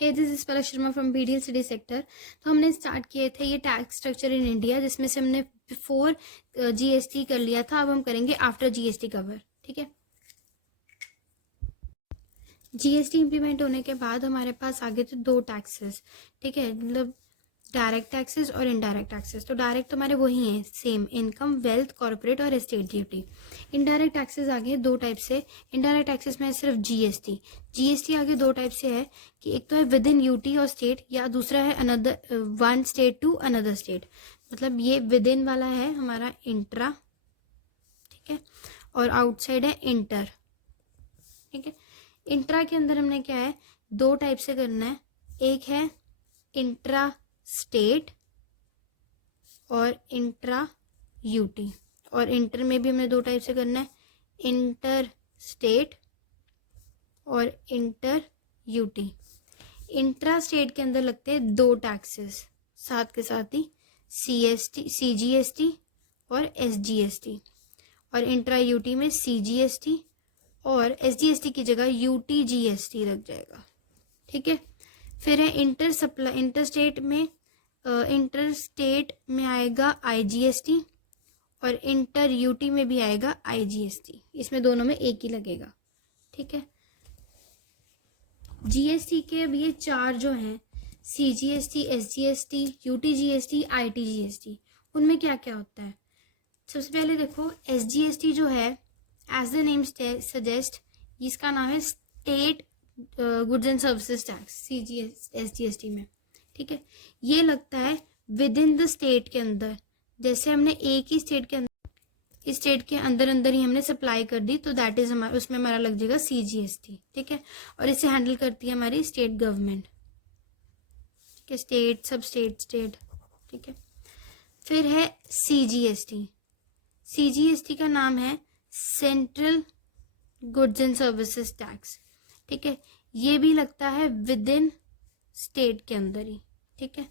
Hey this is Palak Sharma from BDL city sector. तो हमने start किए थे ये टैक्स स्ट्रक्चर इन इंडिया, जिसमें से हमने बिफोर GST कर लिया था। अब हम करेंगे आफ्टर GST कवर। ठीक है, GST इम्प्लीमेंट होने के बाद हमारे पास आगे थे दो टैक्सेस। ठीक है, मतलब डायरेक्ट टैक्सेस और इनडायरेक्ट टैक्सेस। तो डायरेक्ट तो हमारे वही हैं, सेम इनकम, वेल्थ, कॉर्पोरेट और एस्टेट ड्यूटी। इनडायरेक्ट टैक्सेस आगे दो टाइप से। इनडायरेक्ट टैक्सेस में सिर्फ GST आगे दो टाइप से है कि एक तो है विद इन यूटी और स्टेट, या दूसरा है another one state to another state. मतलब ये विद इन वाला है हमारा इंट्रा, ठीक है, और आउटसाइड है इंटर। ठीक है, इंट्रा के अंदर हमने क्या है, दो टाइप से करना है। एक है इंट्रा स्टेट और इंट्रा यूटी, और इंटर में भी हमने दो टाइप से करना है, इंटर स्टेट और इंटर यूटी। इंट्रा स्टेट के अंदर लगते हैं दो टैक्सेस साथ के साथ ही, CGST और SGST। और इंट्रा यूटी में CGST और SGST की जगह UTGST लग जाएगा। ठीक है, फिर है इंटर स्टेट में आएगा IGST और इंटर यूटी में भी आएगा IGST। इसमें दोनों में एक ही लगेगा। ठीक है, GST के अब ये चार जो हैं, CGST, SGST, UTGST, ITGST, उनमें क्या क्या होता है। सबसे पहले देखो, SGST जो है, एज द नेम सजेस्ट, इसका नाम है state goods and services tax, SGST में। ठीक है, ये लगता है विद इन द स्टेट के अंदर। जैसे हमने एक ही स्टेट के अंदर, इस स्टेट के अंदर अंदर ही हमने सप्लाई कर दी, तो दैट इज हमारा, उसमें हमारा लग जाएगा CGST। ठीक है, और इसे हैंडल करती है हमारी स्टेट गवर्नमेंट। ठीक है, स्टेट, सब स्टेट। ठीक है, फिर है CGST का नाम है central goods and services tax. ठीक है, ये भी लगता है विद इन स्टेट के अंदर ही। ठीक है,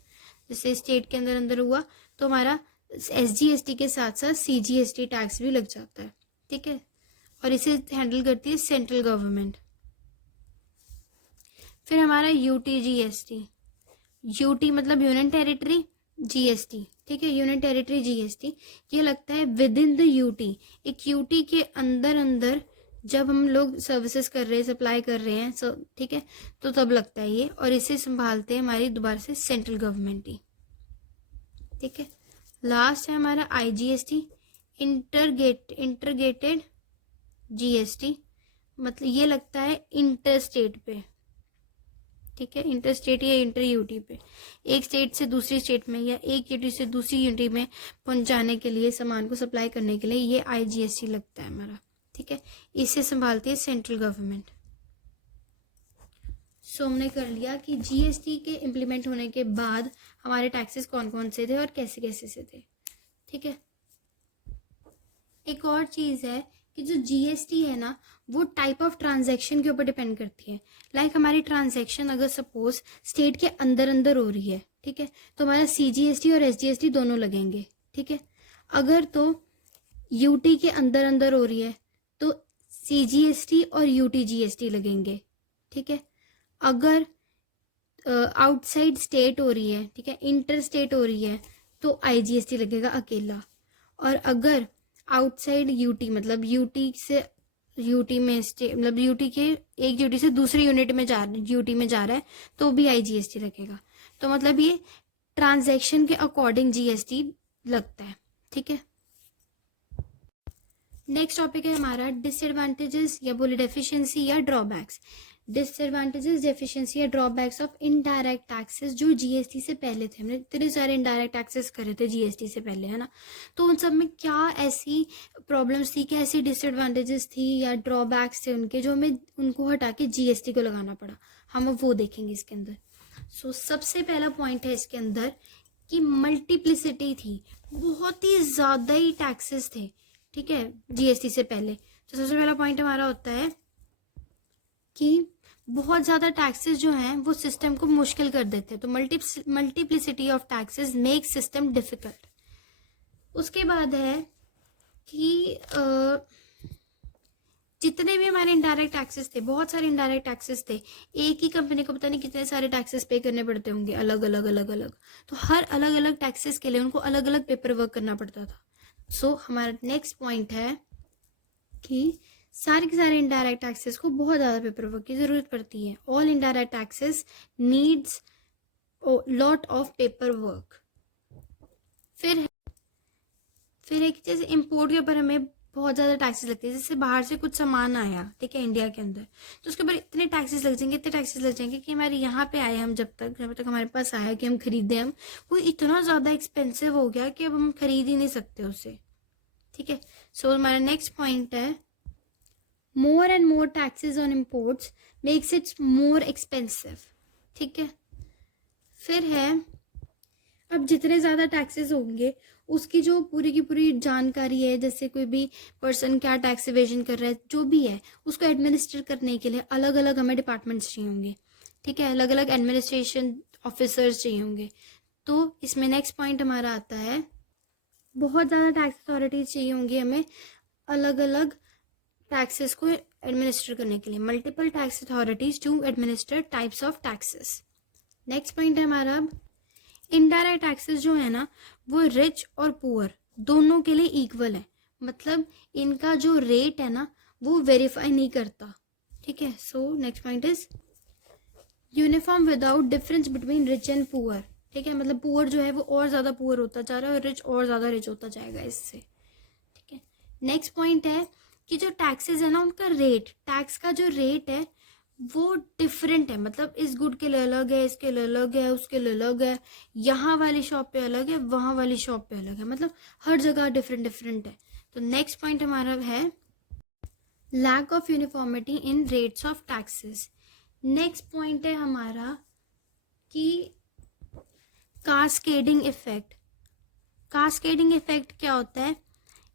जैसे स्टेट के अंदर अंदर हुआ तो हमारा SGST के साथ साथ CGST टैक्स भी लग जाता है। ठीक है, और इसे हैंडल करती है सेंट्रल गवर्नमेंट। फिर हमारा UTGST, यूटी मतलब यूनियन टेरिटरी GST। ठीक है, यूनियन टेरिटरी GST, ये लगता है विद इन द यूटी। एक यूटी के अंदर अंदर जब हम लोग सर्विसेज कर रहे हैं, सप्लाई कर रहे हैं, ठीक है, तो तब लगता है ये, और इसे संभालते हैं हमारी दोबारा से सेंट्रल गवर्नमेंट ही। ठीक है, लास्ट है हमारा IGST, इंटरगेटेड GST, मतलब ये लगता है इंटर स्टेट पे। ठीक है, इंटर स्टेट या इंटर यूटी पे, एक स्टेट से दूसरी स्टेट में या एक यूटी से दूसरी यूटी में पहुंचाने के लिए, सामान को सप्लाई करने के लिए, ये IGST लगता है हमारा। ठीक है, इसे संभालती है सेंट्रल गवर्नमेंट। सो हमने कर लिया कि GST के इम्प्लीमेंट होने के बाद हमारे टैक्सेस कौन कौन से थे और कैसे कैसे से थे। ठीक है, एक और चीज़ है कि जो GST है ना, वो टाइप ऑफ ट्रांजैक्शन के ऊपर डिपेंड करती है। लाइक हमारी ट्रांजैक्शन अगर सपोज स्टेट के अंदर अंदर हो रही है, ठीक है, तो हमारा CGST और SGST दोनों लगेंगे। ठीक है, अगर तो यूटी के अंदर अंदर हो रही है तो CGST और UTGST लगेंगे। ठीक है, अगर आउटसाइड स्टेट हो रही है, ठीक है, इंटर स्टेट हो रही है, तो IGST लगेगा अकेला। और अगर आउटसाइड यूटी मतलब यूटी में मतलब यूटी के एक यूटी से दूसरी यूनिट में यूटी में जा रहा है, तो भी IGST लगेगा। तो मतलब ये ट्रांजैक्शन के अकॉर्डिंग GST लगता है। ठीक है, नेक्स्ट टॉपिक है हमारा डिसएडवांटेजेस या बोले डेफिशिएंसी या ड्रॉबैक्स। डिसएडवांटेजेस, डेफिशिएंसी या ड्रॉबैक्स ऑफ इनडायरेक्ट टैक्सेस जो GST से पहले थे। हमने इतने सारे इनडायरेक्ट टैक्सेस करे थे GST से पहले, है ना, तो उन सब में क्या ऐसी प्रॉब्लम्स थी, क्या ऐसी डिसएडवांटेजेस थी या ड्रॉबैक्स थे उनके, जो हमें उनको हटा के GST को लगाना पड़ा, हम वो देखेंगे इसके अंदर। सो सबसे पहला पॉइंट है इसके अंदर कि मल्टीप्लिसिटी थी, बहुत ही ज़्यादा ही टैक्सेस थे। ठीक है, GST से पहले। तो सबसे पहला पॉइंट हमारा होता है कि बहुत ज़्यादा टैक्सेस जो हैं वो सिस्टम को मुश्किल कर देते हैं। तो multiplicity of taxes make system difficult. उसके बाद है कि जितने भी हमारे इनडायरेक्ट टैक्सेस थे, बहुत सारे इनडायरेक्ट टैक्सेस थे, एक ही कंपनी को पता नहीं कितने सारे टैक्सेस पे करने पड़ते होंगे, अलग अलग अलग अलग। तो हर अलग अलग टैक्सेस के लिए उनको अलग अलग पेपर वर्क करना पड़ता था। सो हमारा नेक्स्ट पॉइंट है कि सारे के सारे इनडायरेक्ट टैक्सेस को बहुत ज़्यादा पेपर वर्क की ज़रूरत पड़ती है। All indirect taxes needs lot of paper work. फिर एक जैसे इम्पोर्ट के ऊपर हमें बहुत ज़्यादा टैक्सेस लगते हैं। जैसे बाहर से कुछ सामान आया, ठीक है, इंडिया के अंदर, तो उसके ऊपर इतने टैक्सेस लग जाएंगे, इतने टैक्सेस लग जाएंगे कि हमारे यहाँ पे आए, हम जब तक हमारे पास आया कि हम खरीदे, हम वो इतना ज़्यादा एक्सपेंसिव हो गया कि अब हम खरीद ही नहीं सकते उसे, ठीक है। सो हमारा नेक्स्ट पॉइंट है, more and more taxes on imports makes it more expensive, ठीक है। फिर है, अब जितने ज़्यादा टैक्सेस होंगे उसकी जो पूरी की पूरी जानकारी है, जैसे कोई भी पर्सन क्या टैक्स इवेजन कर रहा है, जो भी है, उसको एडमिनिस्टर करने के लिए अलग अलग हमें डिपार्टमेंट्स चाहिए होंगे, ठीक है, अलग अलग एडमिनिस्ट्रेशन ऑफिसर्स चाहिए होंगे। तो इसमें नेक्स्ट पॉइंट हमारा आता है, बहुत ज़्यादा टैक्स अथॉरिटीज चाहिए होंगी हमें अलग अलग टैक्सेस को एडमिनिस्टर करने के लिए, multiple tax authorities to administer types of taxes. Next point है हमारा, अब इनडायरेक्ट टैक्सेस जो है ना, वो रिच और पुअर दोनों के लिए इक्वल है, मतलब इनका जो रेट है ना वो वेरीफाई नहीं करता, ठीक है। So next point is uniform without difference between rich and poor, ठीक है, मतलब पुअर जो है वो और ज़्यादा पुअर होता जा रहा है और रिच और ज़्यादा रिच होता जाएगा इससे, ठीक है। नेक्स्ट पॉइंट है कि जो टैक्सेस है ना, उनका रेट, टैक्स का जो रेट है वो डिफरेंट है, मतलब इस गुड के लिए अलग है, इसके लिए अलग है, उसके लिए अलग है, यहाँ वाली शॉप पे अलग है, वहाँ वाली शॉप पे अलग है, मतलब हर जगह डिफरेंट डिफरेंट है। तो नेक्स्ट पॉइंट हमारा है lack of uniformity in rates of taxes. Next point है हमारा कि कास्केडिंग इफेक्ट। कास्केडिंग इफेक्ट क्या होता है,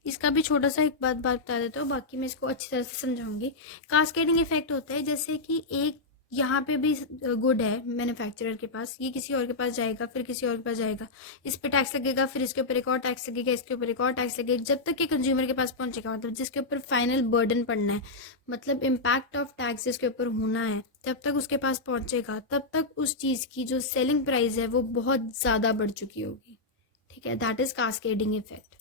इसका भी छोटा सा एक बात बता देता हूँ, बाकी मैं इसको अच्छी तरह से समझाऊंगी। कास्केडिंग इफेक्ट होता है जैसे कि एक यहाँ पे भी गुड है मैन्युफैक्चरर के पास, ये किसी और के पास जाएगा, फिर किसी और के पास जाएगा, इस पे टैक्स लगेगा, फिर इसके ऊपर एक और टैक्स लगेगा, इसके ऊपर एक और टैक्स लगेगा, जब तक कि कंज्यूमर के पास पहुंचेगा, मतलब जिसके ऊपर फाइनल बर्डन पड़ना है, मतलब इम्पैक्ट ऑफ टैक्स जिसके ऊपर होना है, जब तक उसके पास पहुंचेगा तब तक उस चीज़ की जो सेलिंग प्राइस है वो बहुत ज़्यादा बढ़ चुकी होगी, ठीक है। That is cascading effect.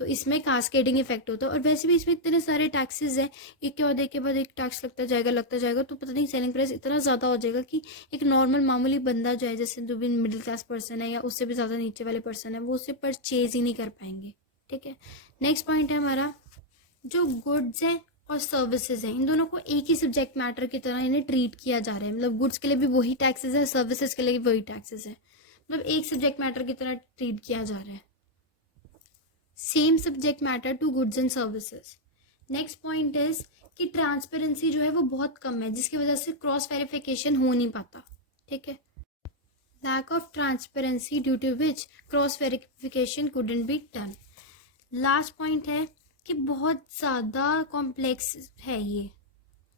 तो इसमें कास्केडिंग इफेक्ट होता है। और वैसे भी इसमें इतने सारे टैक्सेस हैं, एक के बाद एक के बाद एक टैक्स लगता जाएगा, तो पता नहीं सेलिंग प्राइस इतना ज़्यादा हो जाएगा कि एक नॉर्मल मामूली बंदा जो है, जैसे जो भी मिडिल क्लास पर्सन है या उससे भी ज़्यादा नीचे वाले पर्सन है, वो उसे परचेज ही नहीं कर पाएंगे, ठीक है। नेक्स्ट पॉइंट है हमारा, जो गुड्स हैं और सर्विसेज हैं, इन दोनों को एक ही सब्जेक्ट मैटर की तरह इन्हें ट्रीट किया जा रहा है, मतलब गुड्स के लिए भी वही टैक्सेस है, सर्विसेज के लिए भी वही टैक्सेस है, मतलब एक सब्जेक्ट मैटर की तरह ट्रीट किया जा रहा है, same subject matter to goods and services. Next point is कि ट्रांसपेरेंसी जो है वो बहुत कम है, जिसकी वजह से क्रॉस वेरिफिकेशन हो नहीं पाता, ठीक है। Lack of transparency due to which cross verification couldn't be done. Last point है कि बहुत ज़्यादा कॉम्प्लेक्स है ये,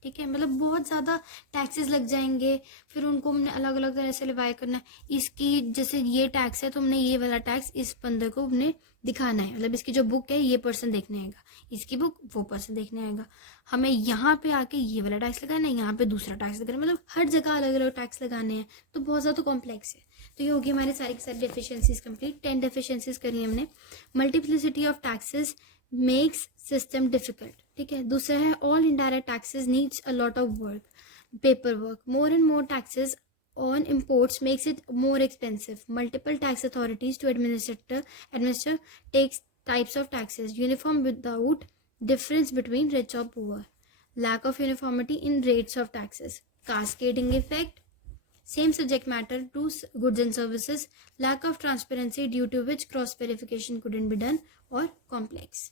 ठीक है, मतलब बहुत ज़्यादा टैक्सेस लग जाएंगे, फिर उनको हमने अलग अलग तरह से लिवाई करना है। इसकी जैसे ये टैक्स है तो हमने ये वाला टैक्स इस बंदे को हमने दिखाना है, मतलब इसकी जो बुक है ये पर्सन देखने आएगा, इसकी बुक वो पर्सन देखने आएगा, हमें यहाँ पे आके ये वाला टैक्स लगाना है, यहाँ पे दूसरा टैक्स लगाना है, मतलब हर जगह अलग अलग टैक्स लगाने हैं, तो बहुत ज़्यादा कॉम्प्लेक्स है। तो ये होगी हमारे सारी की सारी डेफिशिएंसीज कंप्लीट। 10 डेफिशिएंसीज करी हमने। Multiplicity of taxes makes system difficult, ठीक है। दूसरा है all indirect taxes needs a lot of work, paper work. More and more taxes on imports makes it more expensive. Multiple tax authorities to administer takes types of taxes. Uniform without difference between rich or poor. Lack of uniformity in rates of taxes. Cascading effect. Same subject matter to goods and services. Lack of transparency due to which cross verification couldn't be done, or complex.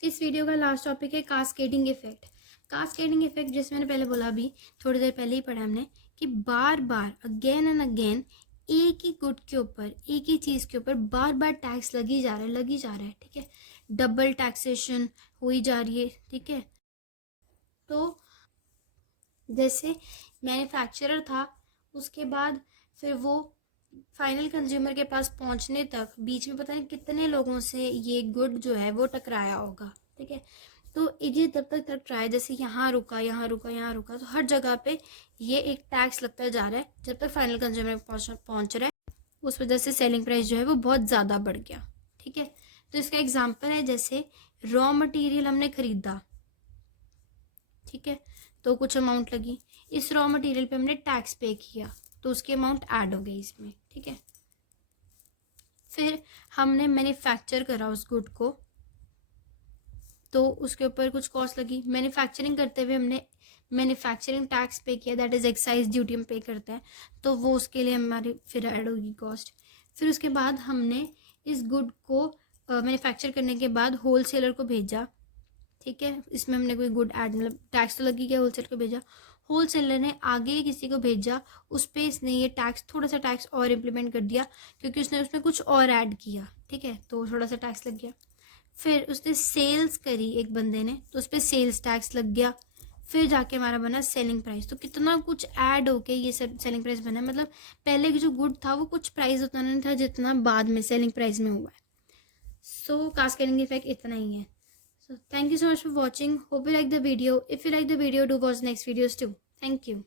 इस video का last topic है cascading effect. Cascading effect जैसे मैंने पहले बोला, अभी थोड़ी देर पहले ही पढ़ा हमने, कि बार बार अगेन एंड अगेन एक ही गुड के ऊपर, एक ही चीज़ के ऊपर बार बार टैक्स लगी जा रहा है, ठीक है। डबल टैक्सेशन हुई जा रही है, ठीक है। तो जैसे मैन्युफैक्चरर था, उसके बाद फिर वो फाइनल कंज्यूमर के पास पहुंचने तक बीच में पता नहीं कितने लोगों से ये गुड जो है वो टकराया होगा, ठीक है। तो ये तब तक रहा है, जैसे यहाँ रुका, यहाँ रुका, यहाँ रुका, तो हर जगह पे ये एक टैक्स लगता जा रहा है जब तक फाइनल कंज्यूमर पहुँच रहा है। उस वजह से सेलिंग प्राइस जो है वो बहुत ज़्यादा बढ़ गया। ठीक है, तो इसका एग्जाम्पल है जैसे रॉ मटेरियल हमने खरीदा, ठीक है, तो कुछ अमाउंट लगी, इस रॉ मटेरियल पे हमने टैक्स पे किया तो उसकी अमाउंट ऐड हो गई इसमें। ठीक है, फिर हमने मैन्युफैक्चर करा उस गुड को, तो उसके ऊपर कुछ कॉस्ट लगी। मैन्युफैक्चरिंग करते हुए हमने मैन्युफैक्चरिंग टैक्स पे किया, दैट इज एक्साइज ड्यूटी हम पे करते हैं, तो वो उसके लिए हमारी फिर ऐड होगी कॉस्ट। फिर उसके बाद हमने इस गुड को मैन्युफैक्चर करने के बाद होल सेलर को भेजा। ठीक है, इसमें हमने कोई गुड ऐड मतलब टैक्स तो लगी गया, होल सेलर को भेजा, होल सेलर ने आगे किसी को भेजा, उस पर इसने ये टैक्स थोड़ा सा टैक्स और इम्प्लीमेंट कर दिया क्योंकि उसने उसमें कुछ और ऐड किया। ठीक है, तो थोड़ा सा टैक्स लग गया। फिर उसने सेल्स करी एक बंदे ने, तो उस पर सेल्स टैक्स लग गया। फिर जाके हमारा बना सेलिंग प्राइस। तो कितना कुछ ऐड होके ये सेलिंग प्राइस बना, मतलब पहले जो गुड था वो कुछ प्राइस उतना नहीं था जितना बाद में सेलिंग प्राइस में हुआ है। सो कास्केडिंग इफेक्ट इतना ही है। So thank you so much for watching. Hope you like the video. If you like the video, do watch next videos too. Thank you.